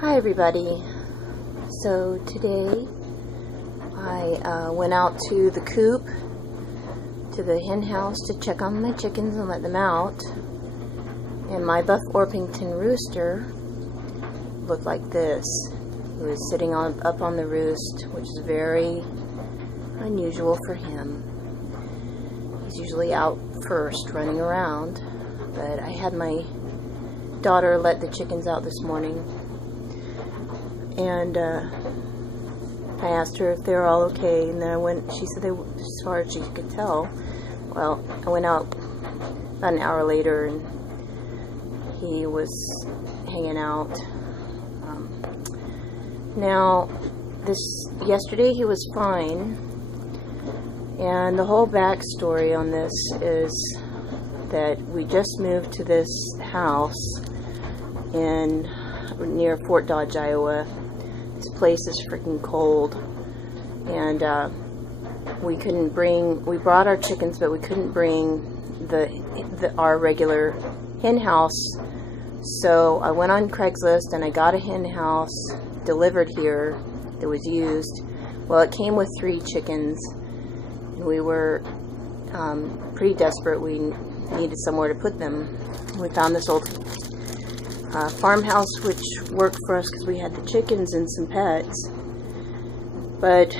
Hi everybody. So today I went out to the coop, to the hen house, to check on my chickens and let them out, and my Buff Orpington rooster looked like this. He was sitting up on the roost, which is very unusual for him. He's usually out first running around, but I had my daughter let the chickens out this morning, and I asked her if they were all okay, and then she said they, as far as she could tell. Well, I went out about an hour later, and he was hanging out. Now, yesterday he was fine, and the whole backstory on this is that we just moved to this house near Fort Dodge, Iowa. This place is freaking cold, and we brought our chickens, but we couldn't bring our regular hen house. So I went on Craigslist and I got a hen house delivered here that was used. Well, it came with 3 chickens, and we were pretty desperate. We needed somewhere to put them. We found this old farmhouse, which worked for us because we had the chickens and some pets, but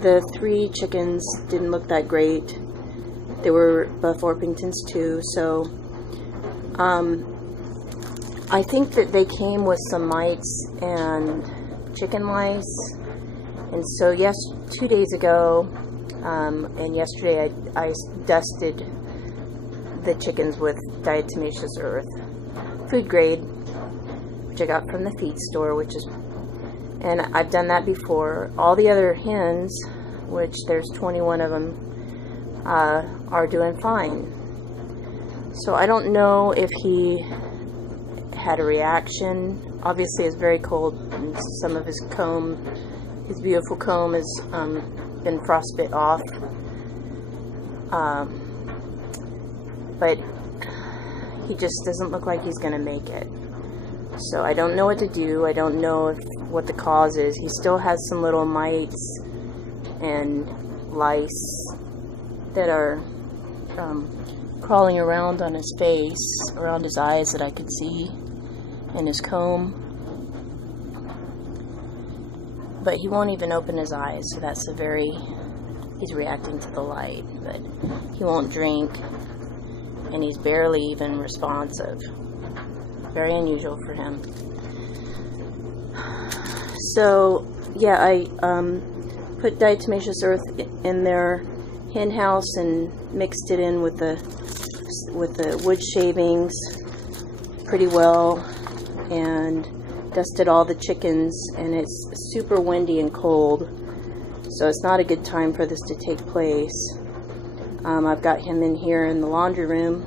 the 3 chickens didn't look that great. They were Buff Orpingtons too, so I think that they came with some mites and chicken lice. And so 2 days ago and yesterday I dusted the chickens with diatomaceous earth, food grade, which I got from the feed store, and I've done that before. All the other hens, which there's 21 of them, are doing fine. So I don't know if he had a reaction. Obviously it's very cold, and some of his beautiful comb has been frostbit off, but he just doesn't look like he's gonna make it. So I don't know what to do. I don't know what the cause is. He still has some little mites and lice that are crawling around on his face, around his eyes that I could see, and his comb. But he won't even open his eyes, so he's reacting to the light. But he won't drink, and he's barely even responsive. Very unusual for him. So yeah, I put diatomaceous earth in their hen house and mixed it in with the wood shavings pretty well, and dusted all the chickens. And it's super windy and cold, so it's not a good time for this to take place. I've got him in here in the laundry room,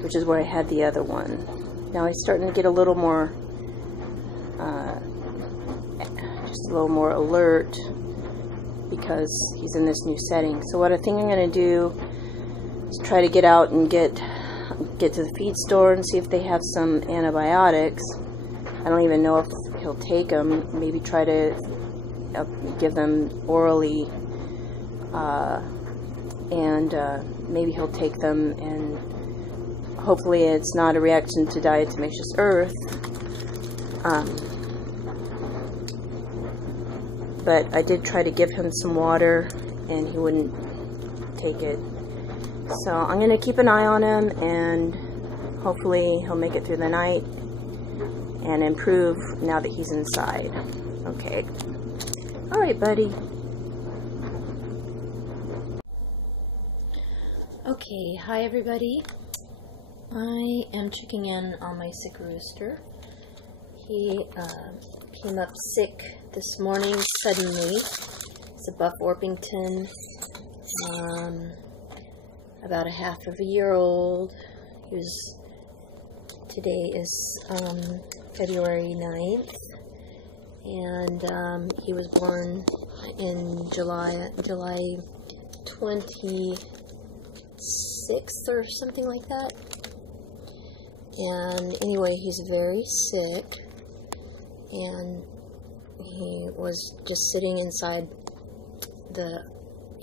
which is where I had the other one. Now he's starting to get a little more, just a little more alert because he's in this new setting. So what I think I'm going to do is try to get out and get to the feed store and see if they have some antibiotics. I don't even know if he'll take them. Maybe try to give them orally, and maybe he'll take them, and hopefully it's not a reaction to diatomaceous earth. But I did try to give him some water, and he wouldn't take it. So I'm going to keep an eye on him, and hopefully he'll make it through the night and improve now that he's inside. Okay. Alright, buddy. Okay, hi everybody. I am checking in on my sick rooster. He came up sick this morning suddenly. It's a Buff Orpington, about a half of a year old. Today is February 9th, and he was born in July 26th or something like that. And anyway, he's very sick, and he was just sitting inside the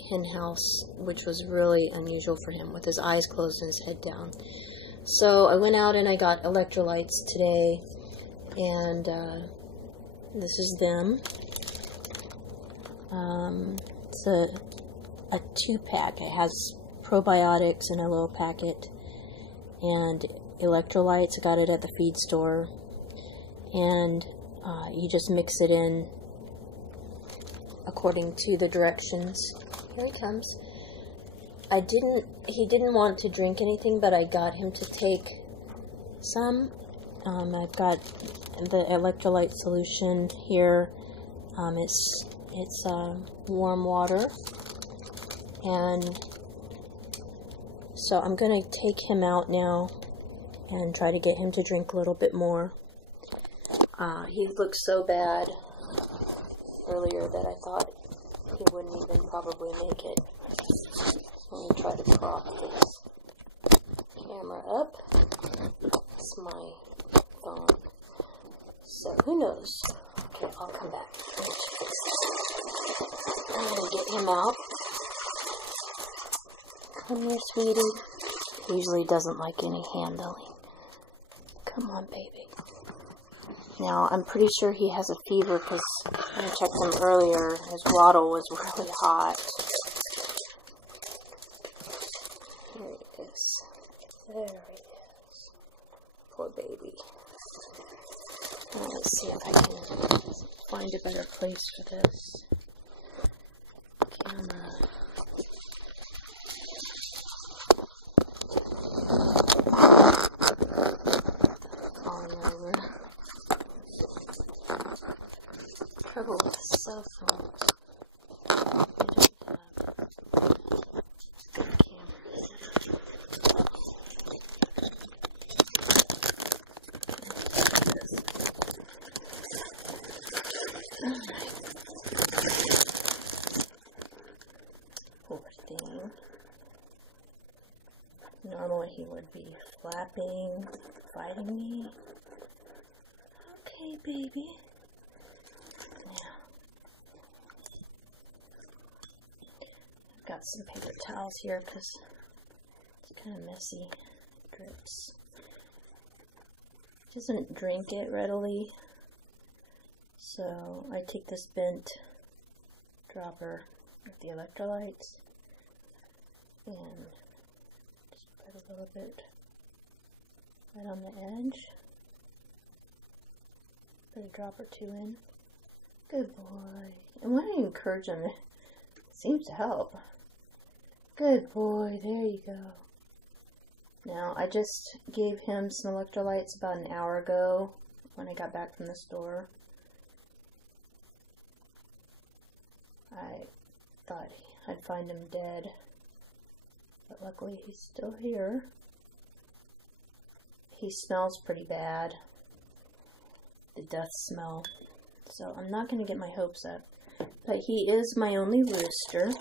hen house, which was really unusual for him, with his eyes closed and his head down. So I went out and I got electrolytes today, and this is them. It's a 2-pack. It has probiotics in a little packet and electrolytes. I got it at the feed store, and you just mix it in according to the directions. Here he comes. He didn't want to drink anything, but I got him to take some. I've got the electrolyte solution here. It's warm water, and so I'm going to take him out now and try to get him to drink a little bit more. He looked so bad earlier that I thought he wouldn't even probably make it. Let me try to prop this camera up. It's my phone. So who knows? Okay, I'll come back. I'm going to get him out. Come here, sweetie. He usually doesn't like any handling. Come on, baby. Now, I'm pretty sure he has a fever because when I checked him earlier, his waddle was really hot. Here he is. There he is. Poor baby. Let's see if I can find a better place for this camera. Falling over. Trouble with cell phones. Poor thing. Normally he would be flapping, fighting me. Okay, baby. Now, I've got some paper towels here because it's kind of messy. Drips. Doesn't drink it readily. So I take this bent dropper with the electrolytes and just put a little bit right on the edge. Put a drop or two in. Good boy. And when I encourage him, it seems to help. Good boy. There you go. Now, I just gave him some electrolytes about an hour ago when I got back from the store. I thought I'd find him dead, but luckily he's still here. He smells pretty bad, the death smell, so I'm not going to get my hopes up, but he is my only rooster.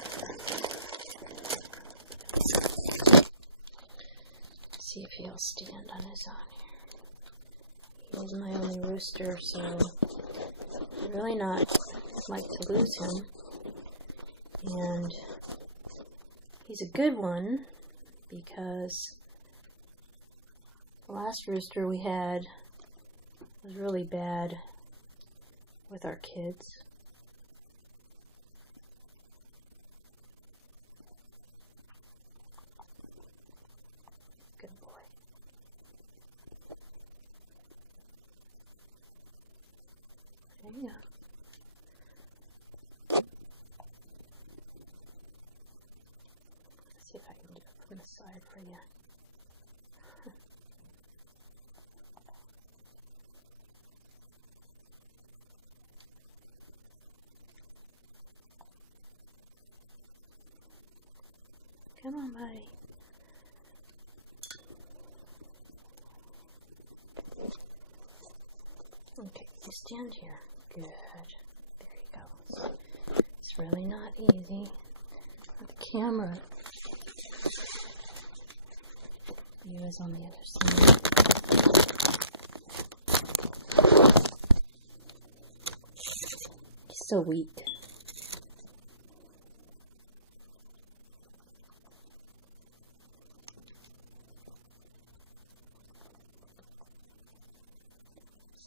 Let's see if he'll stand on his own here. He is my only rooster, so I'd really not like to lose him. And he's a good one because the last rooster we had was really bad with our kids. Good boy. There you go. See if I can do it from the side for you. Come on, buddy. Okay, you stand here. Good. There you go. It's really not easy. The camera. He was on the other side. so weak.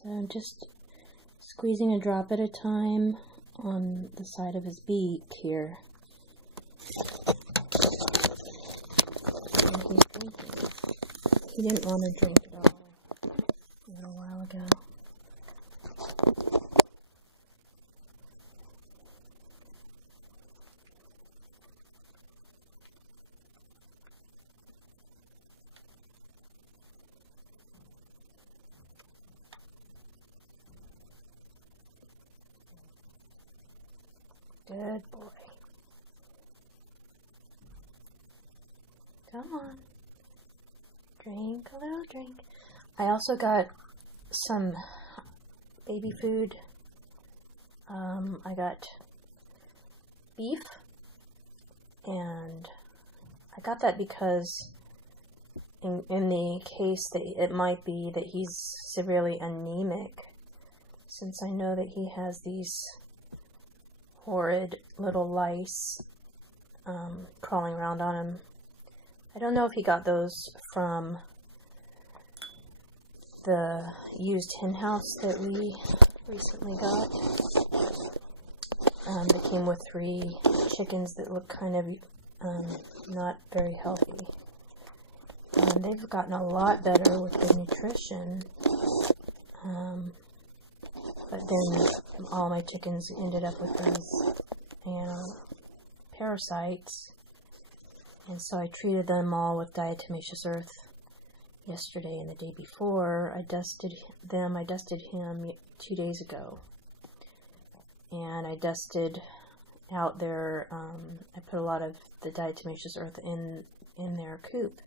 So I'm just squeezing a drop at a time on the side of his beak here. And he's drinking. He didn't want to drink at all a little while ago. Good boy. Come on. Drink a little drink. I also got some baby food. I got beef, and I got that because in the case that it might be that he's severely anemic, since I know that he has these horrid little lice crawling around on him. I don't know if he got those from the used hen house that we recently got. They came with 3 chickens that look kind of not very healthy. And they've gotten a lot better with the nutrition. But then all my chickens ended up with these, parasites. And so I treated them all with diatomaceous earth yesterday and the day before. I dusted him 2 days ago. And I dusted out their, I put a lot of the diatomaceous earth in their coop.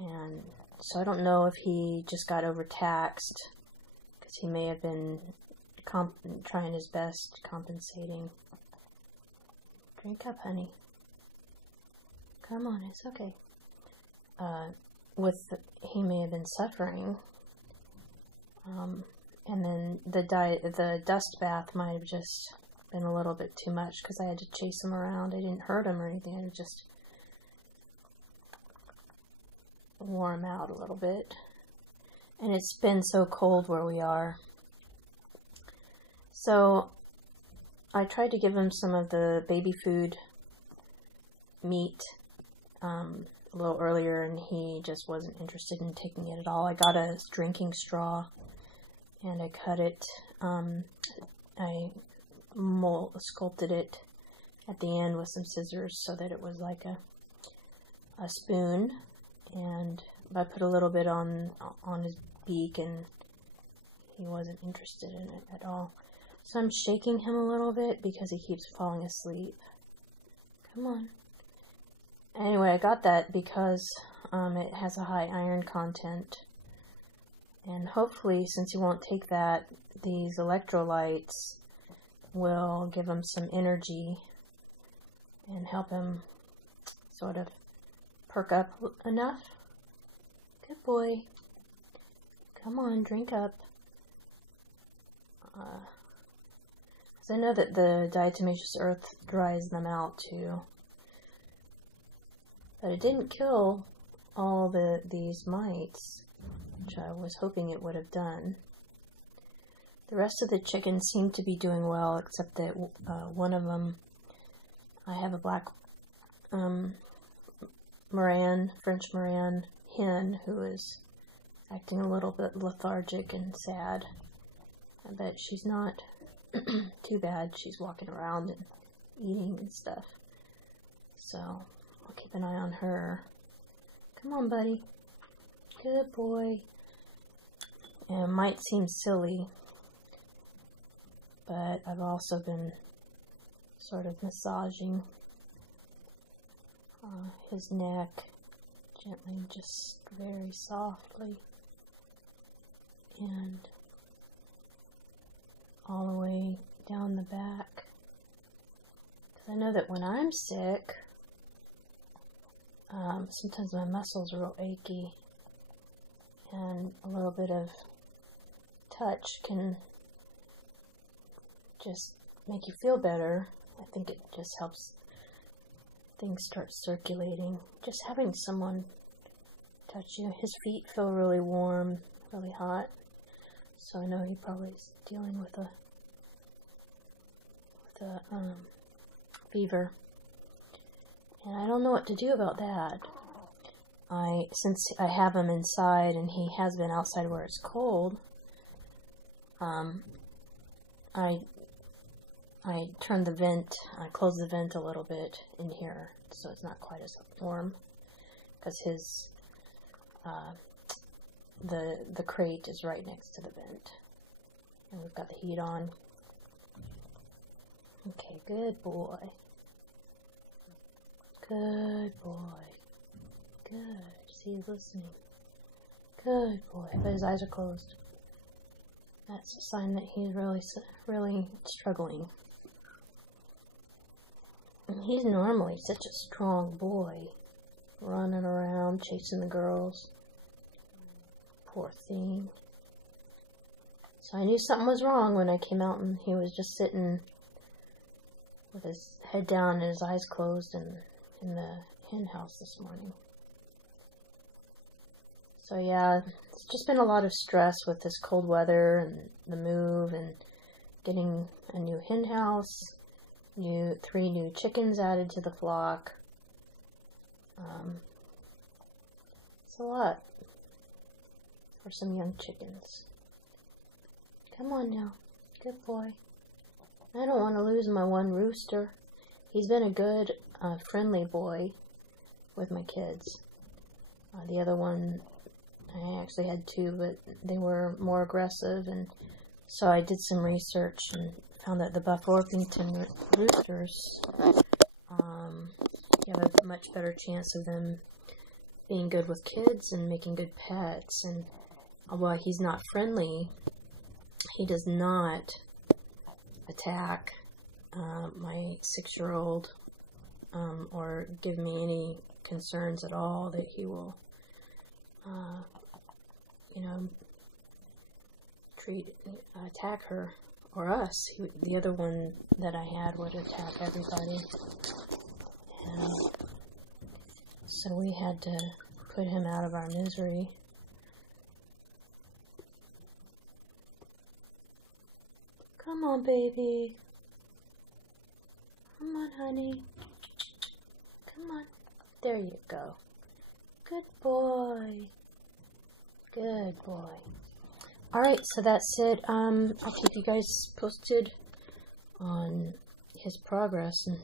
And so I don't know if he just got overtaxed, because he may have been trying his best compensating. Drink up, honey. Come on, it's okay. He may have been suffering. And then the dust bath might have just been a little bit too much, because I had to chase him around. I didn't hurt him or anything. I just wore him out a little bit. And it's been so cold where we are. So I tried to give him some of the baby food meat a little earlier, and he just wasn't interested in taking it at all. I got a drinking straw, and I cut it. I sculpted it at the end with some scissors so that it was like a spoon, and I put a little bit on his beak, and he wasn't interested in it at all. So I'm shaking him a little bit because he keeps falling asleep. Come on. Anyway, I got that because it has a high iron content. And hopefully, since he won't take that, these electrolytes will give him some energy and help him sort of perk up enough. Good boy. Come on, drink up. Because I know that the diatomaceous earth dries them out too. But it didn't kill all these mites, which I was hoping it would have done. The rest of the chickens seem to be doing well, except that one of them, I have a black French Moran hen who is acting a little bit lethargic and sad. I bet she's not too bad. She's walking around and eating and stuff. So I'll keep an eye on her. Come on, buddy. Good boy. And it might seem silly, but I've also been sort of massaging his neck gently, just very softly, and all the way down the back. Because I know that when I'm sick, sometimes my muscles are real achy, and a little bit of touch can just make you feel better. I think it just helps things start circulating. Just having someone touch you. His feet feel really warm, really hot. So I know he probably is dealing with a fever. And I don't know what to do about that. Since I have him inside and he has been outside where it's cold, I turned the vent, I closed the vent a little bit in here so it's not quite as warm, because his the crate is right next to the vent, and we've got the heat on. Okay, good boy. Good boy. Good. See, he's listening. Good boy. But his eyes are closed. That's a sign that he's really struggling. And he's normally such a strong boy, running around, chasing the girls. Poor thing. So I knew something was wrong when I came out and he was just sitting with his head down and his eyes closed in the hen house this morning. So yeah, it's just been a lot of stress with this cold weather and the move and getting a new hen house, 3 new chickens added to the flock. It's a lot for some young chickens. Come on now, good boy. I don't want to lose my one Rooster. He's been a good, friendly boy with my kids. The other one, I actually had 2, but they were more aggressive, and so I did some research and found that the Buff Orpington roosters, you have a much better chance of them being good with kids and making good pets. And while he's not friendly, he does not attack my 6-year-old or give me any concerns at all that he will attack her or us. The other one that I had would attack everybody, and so we had to put him out of our misery. Come on, baby. Come on, honey. Come on. There you go. Good boy. Good boy. Alright, so that's it. I'll keep you guys posted on his progress. And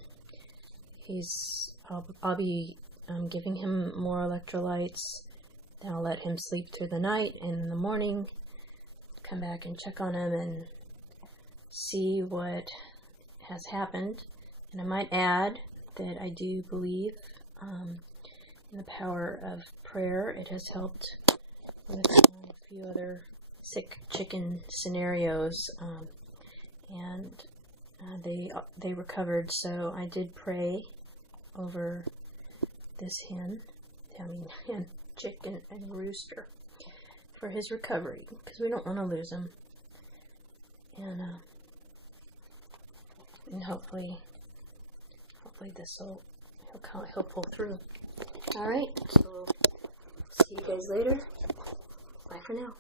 I'll be giving him more electrolytes. Then I'll let him sleep through the night, and in the morning come back and check on him and see what has happened. And I might add that I do believe in the power of prayer. It has helped with a few other sick chicken scenarios, and they recovered. So I did pray over this hen, chicken and rooster, for his recovery, because we don't want to lose him. And hopefully he'll pull through. All right, so see you guys later. Bye for now.